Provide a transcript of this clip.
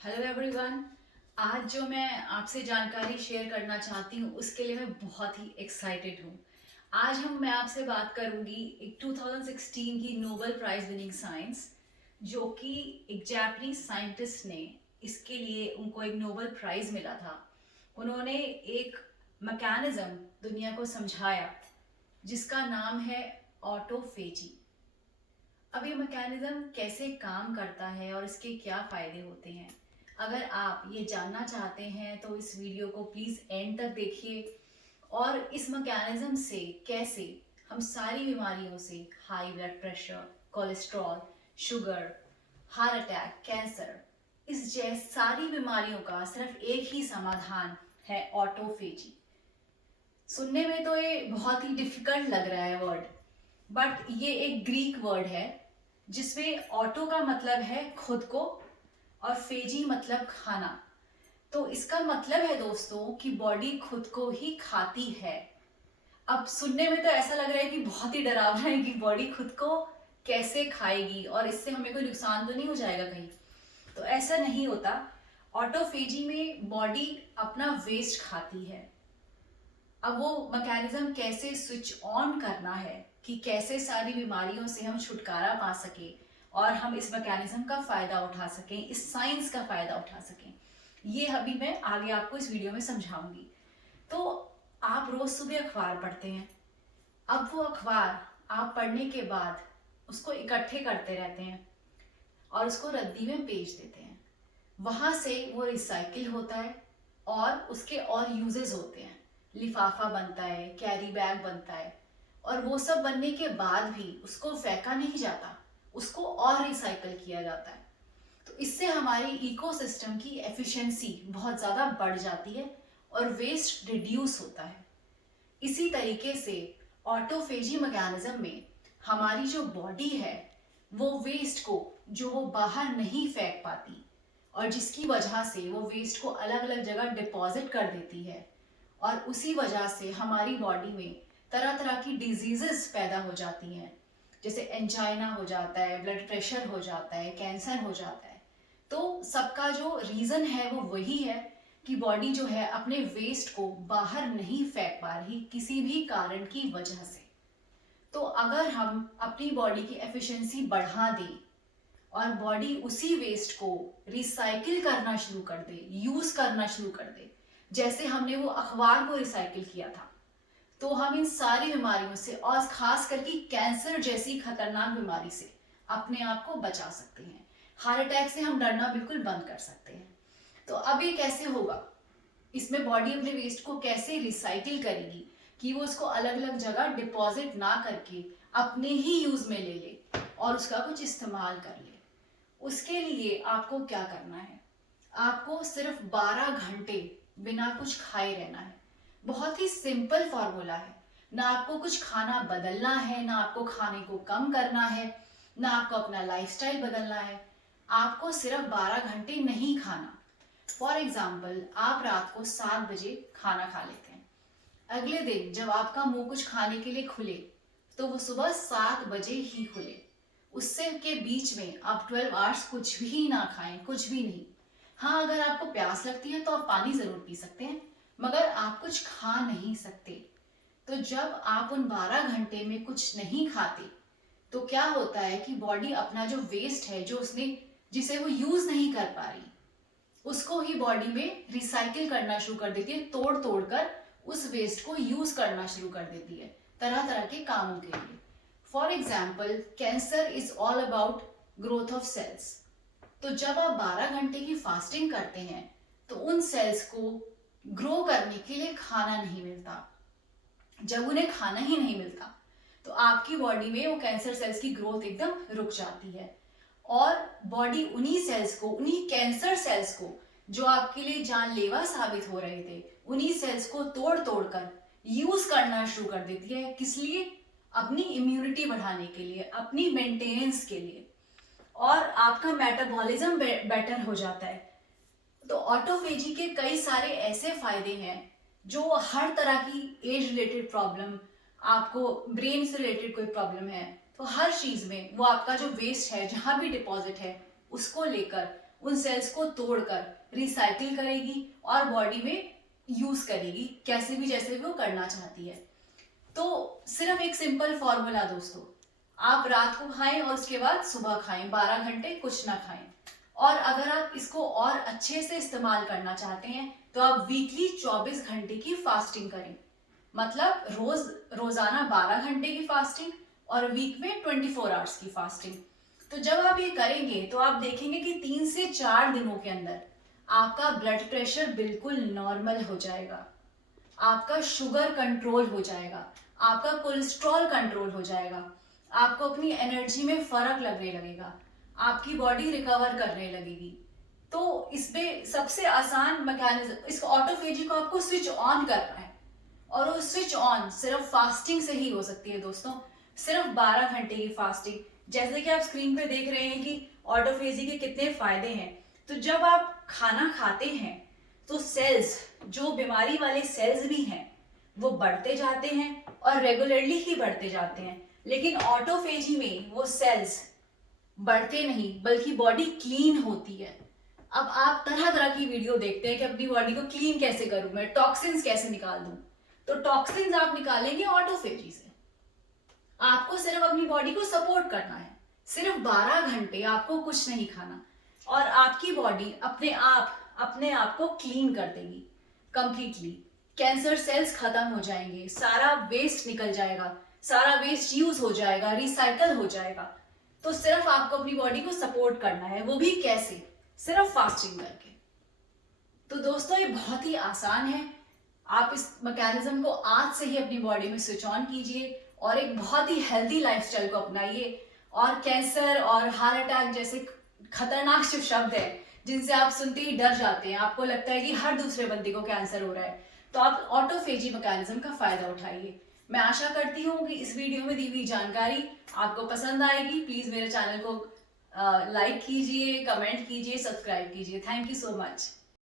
Hello everyone. आज जो मैं आपसे जानकारी शेयर करना चाहती हूँ उसके लिए मैं बहुत ही एक्साइटेड हूँ। आज मैं आपसे बात करूँगी एक 2016 की नोबेल प्राइज विनिंग साइंस, जो कि एक जापानीज साइंटिस्ट ने इसके लिए उनको एक नोबेल प्राइज मिला था। उन्होंने एक मैकेनिज्म दुनिया को समझाया जिसका नाम है ऑटोफेजी। अब ये मैकेनिज्म कैसे काम करता है और इसके क्या फ़ायदे होते हैं, अगर आप ये जानना चाहते हैं तो इस वीडियो को प्लीज़ एंड तक देखिए। और इस मैकेनिज्म से कैसे हम सारी बीमारियों से, high blood pressure, cholesterol, sugar, heart attack, cancer, इस जैसी सारी बीमारियों का सिर्फ एक ही समाधान है, ऑटोफेजी। सुनने में तो ये बहुत ही डिफिकल्ट लग रहा है वर्ड, बट ये एक ग्रीक वर्ड है जिसमें ऑटो का मतलब है खुद को और फेजी मतलब खाना। तो इसका मतलब है दोस्तों कि बॉडी खुद को ही खाती है। अब सुनने में तो ऐसा लग रहा है कि बहुत ही डरावना है कि बॉडी खुद को कैसे खाएगी और इससे हमें कोई नुकसान तो नहीं हो जाएगा कहीं। तो ऐसा नहीं होता। ऑटोफेजी में बॉडी अपना वेस्ट खाती है। अब वो मैकेनिज्म कैसे स्विच ऑन करना है कि कैसे सारी बीमारियों से हम छुटकारा पा सके और हम इस मैकेनिज्म का फायदा उठा सकें, इस साइंस का फायदा उठा सकें, ये अभी मैं आगे आपको इस वीडियो में समझाऊंगी। तो आप रोज सुबह अखबार पढ़ते हैं। अब वो अखबार आप पढ़ने के बाद उसको इकट्ठे करते रहते हैं और उसको रद्दी में बेच देते हैं। वहां से वो रिसाइकिल होता है और उसके और यूजेस होते हैं। लिफाफा बनता है, कैरी बैग बनता है, और वो सब बनने के बाद भी उसको फेंका नहीं जाता, उसको और रिसाइकिल किया जाता है। तो इससे हमारी इकोसिस्टम की एफिशिएंसी बहुत ज़्यादा बढ़ जाती है और वेस्ट रिड्यूस होता है। इसी तरीके से ऑटोफेजी मैकेनिज्म में हमारी जो बॉडी है वो वेस्ट को, जो वो बाहर नहीं फेंक पाती और जिसकी वजह से वो वेस्ट को अलग अलग जगह डिपॉजिट कर देती है, और उसी वजह से हमारी बॉडी में तरह तरह की डिजीजेस पैदा हो जाती हैं। जैसे एंजाइना हो जाता है, ब्लड प्रेशर हो जाता है, कैंसर हो जाता है। तो सबका जो रीज़न है वो वही है कि बॉडी जो है अपने वेस्ट को बाहर नहीं फेंक पा रही किसी भी कारण की वजह से। तो अगर हम अपनी बॉडी की एफिशिएंसी बढ़ा दें और बॉडी उसी वेस्ट को रिसाइकिल करना शुरू कर दे, यूज करना शुरू कर दे, जैसे हमने वो अखबार को रिसाइकिल किया था, तो हम इन सारी बीमारियों से और खास करके कैंसर जैसी खतरनाक बीमारी से अपने आप को बचा सकते हैं। हार्ट अटैक से हम डरना बिल्कुल बंद कर सकते हैं। तो अब ये कैसे होगा, इसमें बॉडी अपने वेस्ट को कैसे रिसाइकिल करेगी कि वो उसको अलग अलग जगह डिपॉजिट ना करके अपने ही यूज में ले ले और उसका कुछ इस्तेमाल कर ले। उसके लिए आपको क्या करना है, आपको सिर्फ 12 घंटे बिना कुछ खाए रहना है। बहुत ही सिंपल फॉर्मूला है। ना आपको कुछ खाना बदलना है, ना आपको खाने को कम करना है, ना आपको अपना लाइफस्टाइल बदलना है। आपको सिर्फ 12 घंटे नहीं खाना। फॉर एग्जाम्पल, आप रात को 7 बजे खाना खा लेते हैं। अगले दिन जब आपका मुंह कुछ खाने के लिए खुले तो वो सुबह 7 बजे ही खुले। उससे के बीच में आप 12 आवर्स कुछ भी ना खाएं, कुछ भी नहीं। हाँ, अगर आपको प्यास लगती है तो आप पानी जरूर पी सकते हैं, मगर आप कुछ खा नहीं सकते। तो जब आप उन 12 घंटे में कुछ नहीं खाते तो क्या होता है कि बॉडी अपना जो वेस्ट है, जो उसने, जिसे वो यूज नहीं कर पा रही, उसको ही बॉडी में रिसाइकिल करना शुरू कर देती है। तोड़ तोड़ कर उस वेस्ट को यूज करना शुरू कर देती है तरह तरह के कामों के लिए। For example, cancer is all about growth of cells. तो जब आप 12 घंटे की फास्टिंग करते हैं तो उन सेल्स को ग्रो करने के लिए खाना नहीं मिलता। जब उन्हें खाना ही नहीं मिलता तो आपकी बॉडी में वो कैंसर सेल्स की ग्रोथ एकदम रुक जाती है, और बॉडी उन्हीं सेल्स को, उन्हीं कैंसर सेल्स को जो आपके लिए जानलेवा साबित हो रहे थे, उन्हीं सेल्स को तोड़ तोड़ कर यूज करना शुरू कर देती है। किस लिए? अपनी इम्यूनिटी बढ़ाने के लिए, अपनी मेंटेनेंस के लिए, और आपका मेटाबॉलिज्म बेटर हो जाता है। तो ऑटोफेजी के कई सारे ऐसे फायदे हैं जो हर तरह की एज रिलेटेड प्रॉब्लम, आपको ब्रेन से रिलेटेड कोई प्रॉब्लम है तो हर चीज में वो आपका जो वेस्ट है जहां भी डिपॉजिट है उसको लेकर उन सेल्स को तोड़कर रिसाइकिल करेगी और बॉडी में यूज करेगी कैसे भी जैसे भी वो करना चाहती है। तो सिर्फ एक सिंपल फॉर्मूला दोस्तों, आप रात को खाएं और उसके बाद सुबह खाएं, 12 घंटे कुछ ना खाएं। और अगर आप इसको और अच्छे से इस्तेमाल करना चाहते हैं तो आप वीकली 24 घंटे की फास्टिंग करें, मतलब रोजाना 12 घंटे की फास्टिंग और वीक में 24 आवर्स की फास्टिंग। तो जब आप ये करेंगे तो आप देखेंगे कि 3 से 4 दिनों के अंदर आपका ब्लड प्रेशर बिल्कुल नॉर्मल हो जाएगा, आपका शुगर कंट्रोल हो जाएगा, आपका कोलेस्ट्रॉल कंट्रोल हो जाएगा, आपको अपनी एनर्जी में फर्क लगने लगेगा, आपकी बॉडी रिकवर करने लगेगी। तो इसमें सबसे आसान मैकेनिज्म, इस ऑटोफेजी को आपको स्विच ऑन करना है और वो स्विच ऑन सिर्फ फास्टिंग से ही हो सकती है दोस्तों। सिर्फ 12 घंटे की फास्टिंग, जैसे कि आप स्क्रीन पे देख रहे हैं कि ऑटोफेजी के कितने फायदे हैं। तो जब आप खाना खाते हैं तो सेल्स, जो बीमारी वाले सेल्स भी हैं, वो बढ़ते जाते हैं और रेगुलरली ही बढ़ते जाते हैं। लेकिन ऑटोफेजी में वो सेल्स बढ़ते नहीं बल्कि बॉडी क्लीन होती है। अब आप तरह तरह की वीडियो देखते हैं कि अपनी बॉडी को क्लीन कैसे करूं मैं, टॉक्सिन्स कैसे निकाल दूं। तो टॉक्सिन्स आप निकालेंगे ऑटोफेजी से। आपको सिर्फ अपनी बॉडी को सपोर्ट करना है, सिर्फ 12 घंटे आपको कुछ नहीं खाना और आपकी बॉडी अपने आप को क्लीन कर देगी कंप्लीटली। कैंसर सेल्स खत्म हो जाएंगे, सारा वेस्ट निकल जाएगा, सारा वेस्ट यूज हो जाएगा, रिसाइकल हो जाएगा। तो सिर्फ आपको अपनी बॉडी को सपोर्ट करना है, वो भी कैसे? सिर्फ फास्टिंग करके। तो दोस्तों ये बहुत ही आसान है, आप इस मैकेनिज्म को आज से ही अपनी बॉडी में स्विच ऑन कीजिए और एक बहुत ही हेल्दी लाइफस्टाइल को अपनाइए। और कैंसर और हार्ट अटैक जैसे खतरनाक जो शब्द है जिनसे आप सुनते ही डर जाते हैं, आपको लगता है कि हर दूसरे बंदे को कैंसर हो रहा है, तो आप ऑटोफेजी मैकेनिज्म का फायदा उठाइए। मैं आशा करती हूँ कि इस वीडियो में दी हुई जानकारी आपको पसंद आएगी। प्लीज मेरे चैनल को लाइक कीजिए, कमेंट कीजिए, सब्सक्राइब कीजिए। Thank you so much.